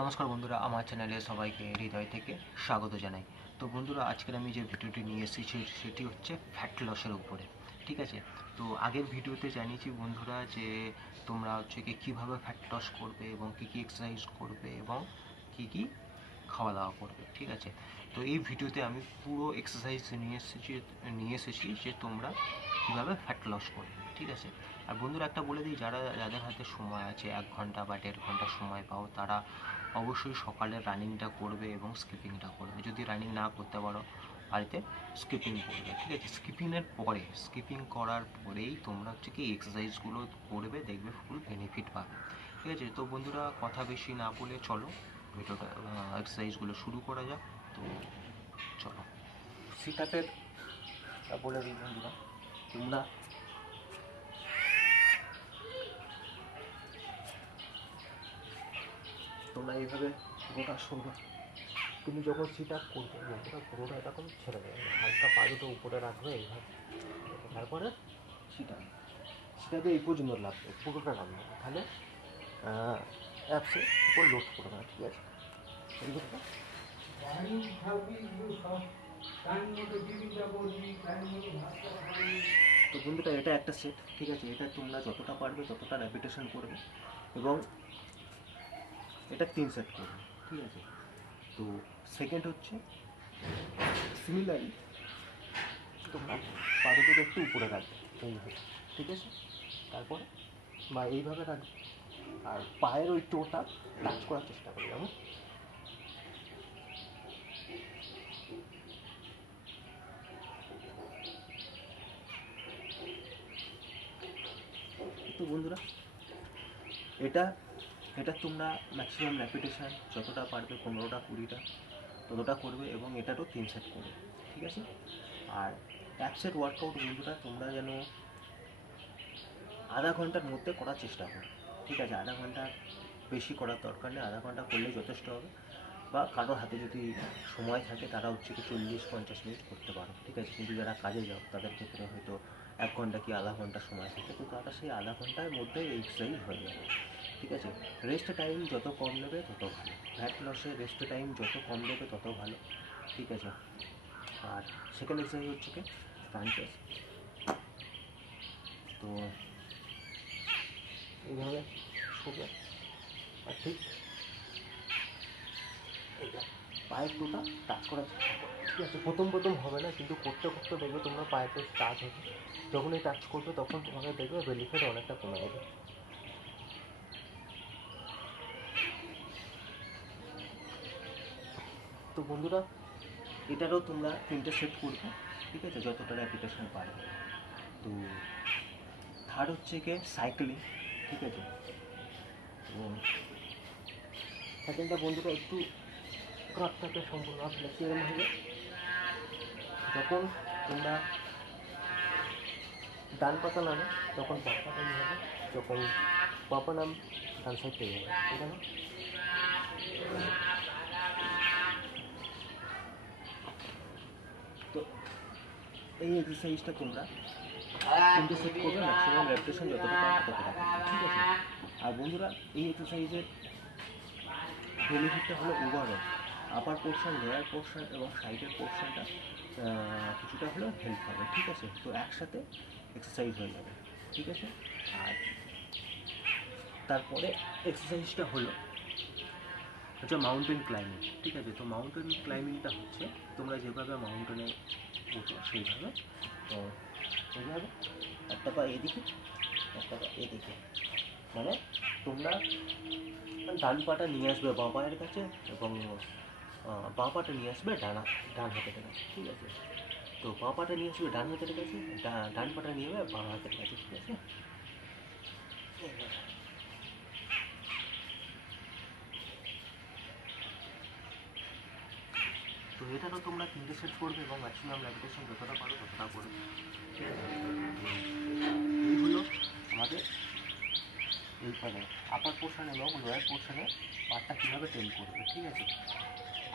নমস্কার বন্ধুরা, আমার চ্যানেলে সবাইকে হৃদয় থেকে স্বাগত জানাই। তো বন্ধুরা, আজকের আমি যে ভিডিওটি নিয়ে এসেছি সেটি হচ্ছে ফ্যাট লসের উপরে, ঠিক আছে? তো আগের ভিডিওতে জানিয়েছি বন্ধুরা যে, তোমরা হচ্ছে কি কীভাবে ফ্যাট লস করবে এবং কী কী এক্সারসাইজ করবে এবং কী কী খাওয়া দাওয়া করবে, ঠিক আছে? তো এই ভিডিওতে আমি পুরো এক্সারসাইজ নিয়ে এসেছি নিয়ে এসেছি যে তোমরা কীভাবে ফ্যাট লস করবে, ঠিক আছে? আর বন্ধুরা একটা বলে দিই, যারা, যাদের হাতে সময় আছে, এক ঘণ্টা বা দেড় ঘণ্টা সময় পাও, তারা অবশ্যই সকালে রানিংটা করবে এবং স্কিপিংটা করবে। যদি রানিং না করতে পারো, বাড়িতে স্কিপিং করবে, ঠিক আছে? স্কিপিংয়ের পরে, স্কিপিং করার পরেই তোমরা হচ্ছে কি এক্সারসাইজগুলো করবে, দেখবে ফুল বেনিফিট পাবে, ঠিক আছে? তো বন্ধুরা, কথা বেশি না বলে চলো, ভিডিওটা এক্সারসাইজগুলো শুরু করা যাক, তো চলো। সিটাপের বলে দিই বন্ধুরা, তোমরা তোমরা এইভাবে গোটা শোনো। তুমি যখন সিট করবে বন্ধুরা পুরোটা এরকম ছেড়ে দেবে। হালকা পা দুটো উপরে রাখবে এইভাবে। তারপরে সিট। সেটাতে এই পর্যন্ত লাগবে পুরোটা রাখবে তাহলে অ্যাপসের উপর লোড করবে না ঠিক আছে? তো বন্ধুরা এটা একটা সেট ঠিক আছে? এটা তোমরা যতটা পারবে ততটা রেপিটেশন করবে। এবং এটা তিন সেট করবে ঠিক আছে? তো সেকেন্ড হচ্ছে সিমিলারলি তোমরা পাদুটো একটু উপরে রাখবে। এইভাবে ঠিক আছে? তারপরে বা এইভাবে রাখবে। আর পায়ের ওই টোটা টাচ করার চেষ্টা করবে যেমন তো বন্ধুরা, এটা এটা তোমরা ম্যাক্সিমাম র্যাপিটেশন যতটা পারবে পনেরোটা, কুড়িটা, ততটা করবে এবং এটারও তিন সেট করবে ঠিক আছে? আর এক সেট ওয়ার্কআউট বন্ধুরা, তোমরা যেন আধা ঘণ্টার মধ্যে করার চেষ্টা করো, ঠিক আছে? আধা ঘণ্টা বেশি করার দরকার নেই, আধা ঘণ্টা করলেই যথেষ্ট হবে। বা কারোর হাতে যদি সময় থাকে, তারা হচ্ছে কি চল্লিশ, পঞ্চাশ মিনিট করতে পারো, ঠিক আছে? কিন্তু যারা কাজে যাও, তাদের ক্ষেত্রে হয়তো এক ঘণ্টা কি আধা ঘণ্টা সময় থাকে তো তারা সেই আধা ঘণ্টার মধ্যে এক্সারসাইজ হয়ে যাবে। ঠিক আছে? রেস্ট টাইম যত কম নেবে তত ভালো। ফ্যাট লসে রেস্ট টাইম যত কম দেবে তত ভালো। ঠিক আছে? আর সেকেন্ড এক্সারসাইজ হচ্ছে কি? ফ্রাঞ্চাইজ তো এইভাবে শোবে। আর ঠিক পায়ের দুটা টাচ করার ঠিক আছে? প্রথম প্রথম হবে না, কিন্তু করতে করতে দেখবে তোমরা পায়ের টাচ হবে। যখন এই টাচ করবে তখন তোমাকে দেখবে বেলিফেট অনেকটা কমে যাবে। বন্ধুরা, এটারও তোমরা তিনটে সেট করবে, ঠিক আছে? যতটা র্যাপিটেশন পারবে। তো থার্ড হচ্ছে গিয়ে সাইক্লিং ঠিক আছে? সেকেন্ডটা বন্ধুরা একটু ক্রাফটাকে সম্পূর্ণ আসলে কীরকম হবে যখন তোমরা ডান পাতা নামে, তখন বাম পাতা হবে যখন বাপা নাম ডান সাইড পেয়ে যাবে, ঠিক আছে? এই এক্সারসাইজটা তোমরা কিন্তু সেট করবে ম্যাক্সিমাম রেপুটেশন যতটা ততটা ঠিক আছে? আর বন্ধুরা, এই এক্সারসাইজের বেনিফিটটা হলো overall upper portion lower portion এবং সাইডের পোর্শনটা কিছুটা হলেও হেল্প হবে, ঠিক আছে? তো একসাথে এক্সারসাইজ হয়ে যাবে, ঠিক আছে? আর তারপরে এক্সারসাইজটা হলো হচ্ছে মাউন্টেন ক্লাইম্বিং ঠিক আছে? তো মাউন্টেন ক্লাইম্বিংটা হচ্ছে তোমরা যেভাবে মাউন্টেনে উঠো সেইভাবে তো এইভাবে একটা পা এদিকে একটা পা এদিকে। মানে তোমরা ডান পাটা নিয়ে আসবে বাঁ পায়ের কাছে এবং আহ, বাঁ পাটা নিয়ে আসবে ডানা ডান হাতের কাছে ঠিক আছে? তো বাঁ পাটা নিয়ে আসবে ডান হাতের কাছে ডা- ডান পাটা নিয়ে যাবে বাঁ হাতের কাছে ঠিক আছে? তো এটারও তোমরা তিনটে সেট করবে এবং ম্যাক্সিমাম ল্যাবিটেশন যতটা পারো ততটা করবে। ঠিক আছে? হলো আমাদের এইখানে আপার পোর্শন এবং লোয়ার পোর্শনে পার্টটা কীভাবে টেন করবে, ঠিক আছে?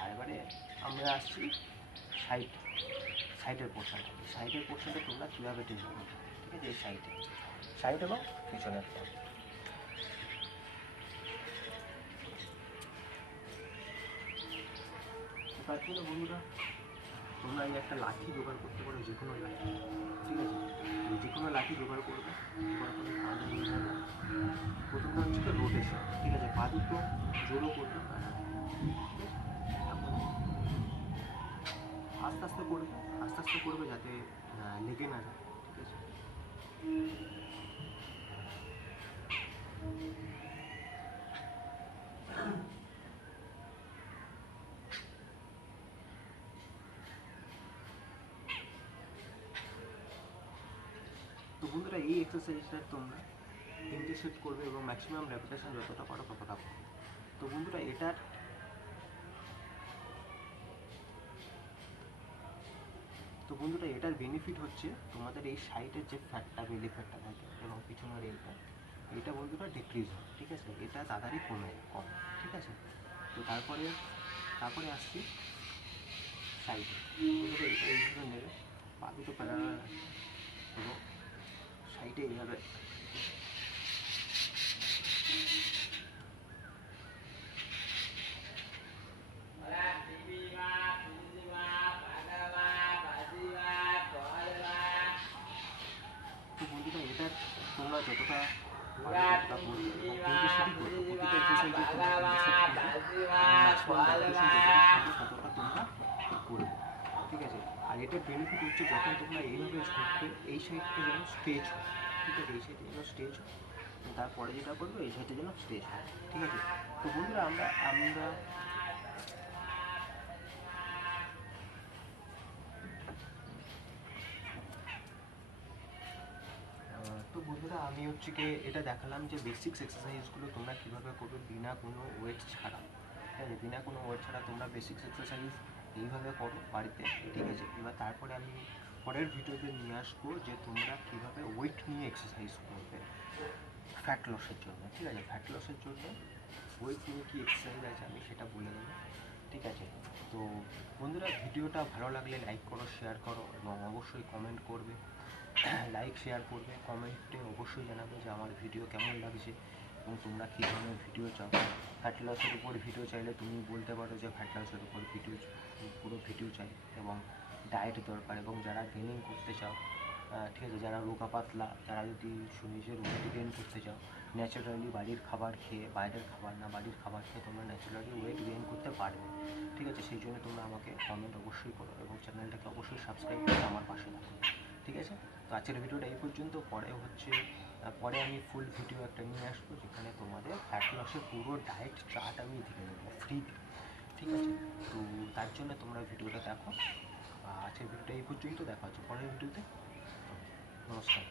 আর এবারে আমরা আসছি সাইড সাইডের পোর্শন সাইডের পোর্শনটা তোমরা কীভাবে টেন করবে, ঠিক আছে? এই সাইডে সাইড এবং পিছনের জন্য বন্ধুরা, তোমরা এই একটা লাঠি জোগাড় করতে পারো, যে কোনো লাঠি, ঠিক আছে? যে কোনো লাঠি জোগাড় করবে জোগাড় করে দিয়ে এইভাবে প্রথমটা হচ্ছে তো রোটেশন ঠিক আছে? পা দুটো জোরও করবে আস্তে আস্তে করবে, আস্তে আস্তে করবে যাতে লেগে না যায়, ঠিক আছে? তো বন্ধুরা এই এক্সারসাইজটা তোমরা তিনটে সেট করবে এবং ম্যাক্সিমাম রেপিটেশন যতটা পারো ততটা করো তো বন্ধুরা এটার তো বন্ধুরা, এটার বেনিফিট হচ্ছে তোমাদের এই সাইডের যে ফ্যাটটা বেলি ফ্যাটটা থাকে এবং পিছনের এইটা এটা বন্ধুরা ডিক্রিজ হয়, ঠিক আছে? এটা তাড়াতাড়ি কমে, কম, ঠিক আছে? তো তারপরে তারপরে আসছি সাইডে বন্ধুরা এইভাবে নেবে পা দুটো প্যারালাল এবং সাইডে এইভাবে তো বন্ধুরা এটা তোমরা যতটা পারো ততটা করবে এবং তিনটে সেটই করবে প্রতিটা এক্সারসাইজে তোমরা তিনটে সেট করবে ম্যাক্সিমাম ততটা তোমরা করবে ঠিক আছে আর এটার বেনিফিট হচ্ছে যখন তোমরা এইভাবে ঝুঁকবে, এই সাইডটা যেন স্ট্রেচ হয়, ঠিক আছে? এই সাইডে যেন স্ট্রেচ হয়, তারপরে যেটা করবে, এই সাইডে যেন স্ট্রেচ হয়, ঠিক আছে? তো বন্ধুরা, আমরা আমরা তো বন্ধুরা, আমি হচ্ছে কি এটা দেখালাম যে বেসিক্স এক্সারসাইজগুলো তোমরা কীভাবে করবে বিনা কোনো ওয়েট ছাড়া, ঠিক আছে? বিনা কোনো ওয়েট ছাড়া তোমরা বেসিক্স এক্সারসাইজ এইভাবে করো, বাড়িতে, ঠিক আছে? এবার তারপরে আমি পরের ভিডিওতে নিয়ে আসব যে তোমরা কীভাবে ওয়েট নিয়ে এক্সারসাইজ করবে ফ্যাট লসের জন্য, ঠিক আছে? ফ্যাট লসের জন্য ওয়েট নিয়ে কী এক্সারসাইজ আছে আমি সেটা বলে দেবো, ঠিক আছে? তো বন্ধুরা, ভিডিওটা ভালো লাগলে লাইক করো শেয়ার করো এবং অবশ্যই কমেন্ট করবে লাইক শেয়ার করবে কমেন্টে অবশ্যই জানাবে যে আমার ভিডিও কেমন লাগছে। এবং তোমরা কী ধরনের ভিডিও চাও ফ্যাট লসের উপর ভিডিও চাইলে তুমি বলতে পারো যে ফ্যাট লসের উপর ভিডিও পুরো ভিডিও চাই এবং ডায়েট দরকার এবং যারা গেনিং করতে চাও ঠিক আছে, যারা রোগা পাতলা, তারা যদি নিজের ওয়েট গেইন করতে চাও ন্যাচারালি বাড়ির খাবার খেয়ে, বাইরের খাবার না, বাড়ির খাবার খেয়ে তোমরা ন্যাচারালি ওয়েট গেইন করতে পারবে। ঠিক আছে, সেই জন্য তোমরা আমাকে কমেন্ট অবশ্যই করো এবং চ্যানেলটাকে অবশ্যই সাবস্ক্রাইব করে আমার পাশে থাকো। ঠিক আছে? তো আজকের ভিডিওটা এই পর্যন্ত। পরে হচ্ছে পরে আমি ফুল ভিডিও একটা নিয়ে আসব যেখানে তোমাদের ফ্যাট লসের পুরো ডায়েট চার্ট আমি দেখে নেব ফ্রি ঠিক আছে? তো তার জন্য তোমরা ভিডিওটা দেখো। আজকের ভিডিওটা এই পর্যন্ত। দেখা হচ্ছে পরের ভিডিওতে নমস্কার।